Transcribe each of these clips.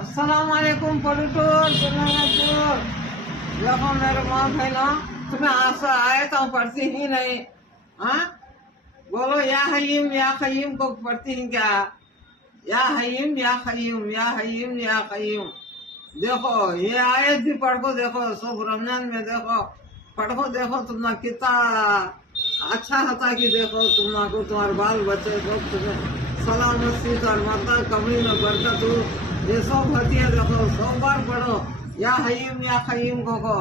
अस्सलामुअलैकुम पलटूर सुनापुर। देखो मेरे माँ बहना, तुम्हें आशा आए तो पढ़ती ही नहीं। हाँ, बोलो या हयीम को पढ़ती ही क्या? या हयीम या खय्यूम, या हयीम या खय्यूम। देखो ये आयत भी पढ़ो, देखो सब रमजान में देखो पढ़ो, देखो तुमने कितना अच्छा होता कि देखो तुमको तुम्हारे बाल बच्चे सब तुम्हें सलामती और माता कमी न बरकत हो, ये सब होती है। देखो 100 बार पढ़ो या हयीम या खय्यूम को।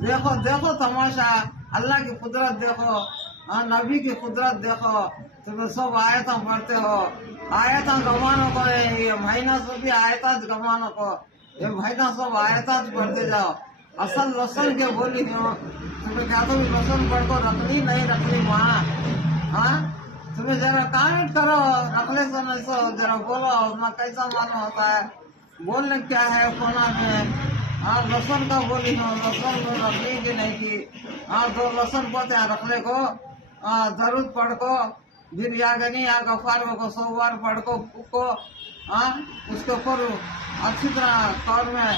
देखो देखो तमाशा, अल्लाह की कुदरत देखो, नबी की कुदरत देखो। तुम्हें सब आयता पढ़ते हो, आयता गवानों को, ये महीना सब भी आयता गवानों को, ये महीना सब आयता पढ़ते जाओ। असल लसन के बोली हो तुम्हें, क्या तो लसन पढ़ को रखनी नहीं रखनी वहाँ। हाँ, तुम्हें जरा कमेंट करो, रखने से नहीं सो जरा बोलो अपना कैसा मालूम होता है, बोलने क्या है कोना में। हाँ, लसन का बोली हो, लसन को रखनी की नहीं की। हाँ, 2 लसन पढ़ते हैं रखने को। जरूर पढ़ को, फिर या गनी या गफार को 100 बार पढ़ को। हाँ, उसके ऊपर अच्छी तरह कौर में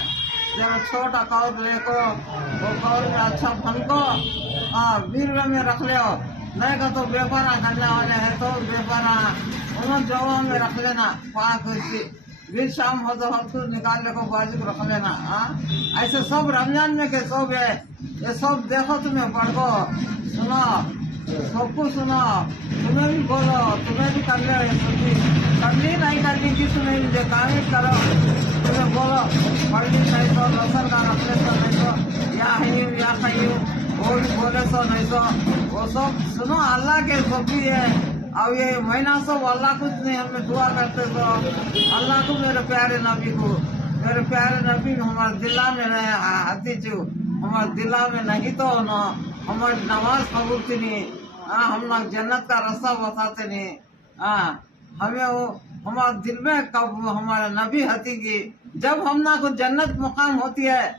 जरा छोटा कौर लेको, वो कौर में अच्छा फनको बीर में रख ले। नहीं का तो बेपारा करने वाले हैं तो बेपारा उन्होंने जवा में रख लेना। पाक फिर शाम हो तो हफ्तूर निकाल ले को बाजू को रख लेना। हाँ, ऐसे सब रमजान में के सब है, ये सब देखो तुम्हें पढ़ो, सुनो, सबको सुनो, तुम्हें भी बोलो, तुम्हें भी कर ले। करनी नहीं करनी की तुम्हें भी कमेंट करो, तुम्हें बोलो पढ़नी नहीं तो लसन का रखने तो नहीं तो या हयीम या खय्यूम वो भी बोले तो नहीं तो वो सब सुनो। अल्लाह के सब भी है। अब ये महीना सब अल्लाह कुछ नहीं, हमें दुआ करते तो अल्लाह को, मेरे प्यारे नबी को, मेरे प्यारे नबी हमारे दिला में रहे हाथी चू, हमारे दिला में नहीं तो न हमारी नमाज कबूल थी नहीं। हाँ, हम लोग जन्नत का रास्ता बताते नहीं। हाँ, हमें वो हमारे दिल में कब हमारे नबी हती की, जब हम ना को जन्नत मुकाम होती है।